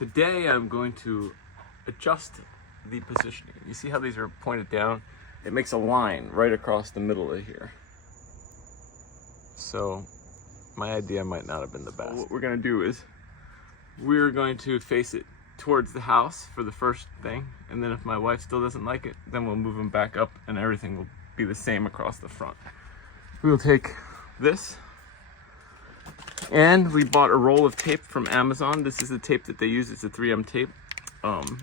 Today I'm going to adjust the positioning. You see how these are pointed down? It makes a line right across the middle of here. So my idea might not have been the best. What we're gonna do is we're going to face it towards the house for the first thing, and then if my wife still doesn't like it, then we'll move them back up and everything will be the same across the front. We'll take this, and we bought a roll of tape from Amazon. This is the tape that they use. It's a 3M tape,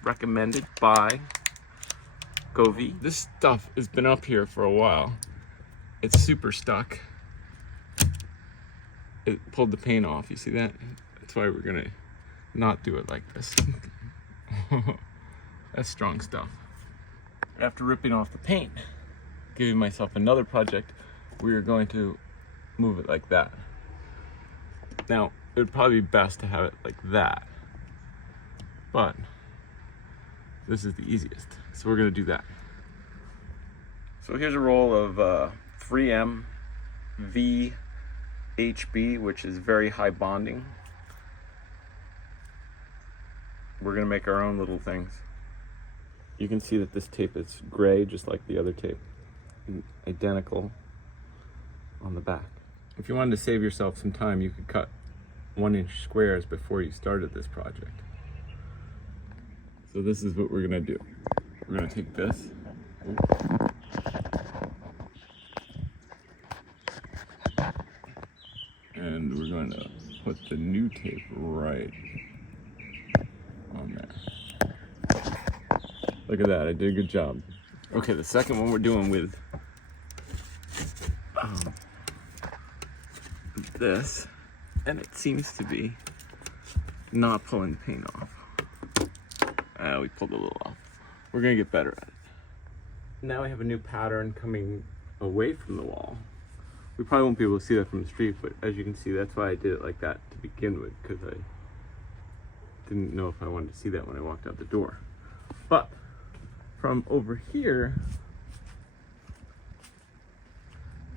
recommended by Govee. This stuff has been up here for a while. It's super stuck. It pulled the paint off, you see that? That's why we're gonna not do it like this. That's strong stuff. After ripping off the paint, giving myself another project, we are going to move it like that. Now, it would probably be best to have it like that, but this is the easiest, so we're gonna do that. So here's a roll of 3M VHB, which is very high bonding. We're gonna make our own little things. You can see that this tape is gray, just like the other tape, identical on the back. If you wanted to save yourself some time, you could cut 1-inch squares before you started this project. So this is what we're gonna do. We're gonna take this. And we're going to put the new tape right on there. Look at that, I did a good job. Okay, the second one we're doing with this, and it seems to be not pulling the paint off. We pulled a little off. We're gonna get better at it. Now we have a new pattern coming away from the wall. We probably won't be able to see that from the street, but as you can see, that's why I did it like that to begin with, because I didn't know if I wanted to see that when I walked out the door. But from over here,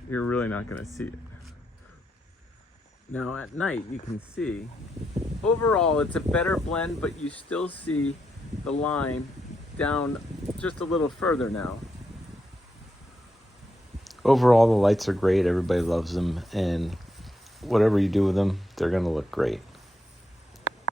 you're really not gonna see it. Now at night, you can see, overall it's a better blend, but you still see the line down just a little further now. Overall, the lights are great. Everybody loves them, and whatever you do with them, they're gonna look great.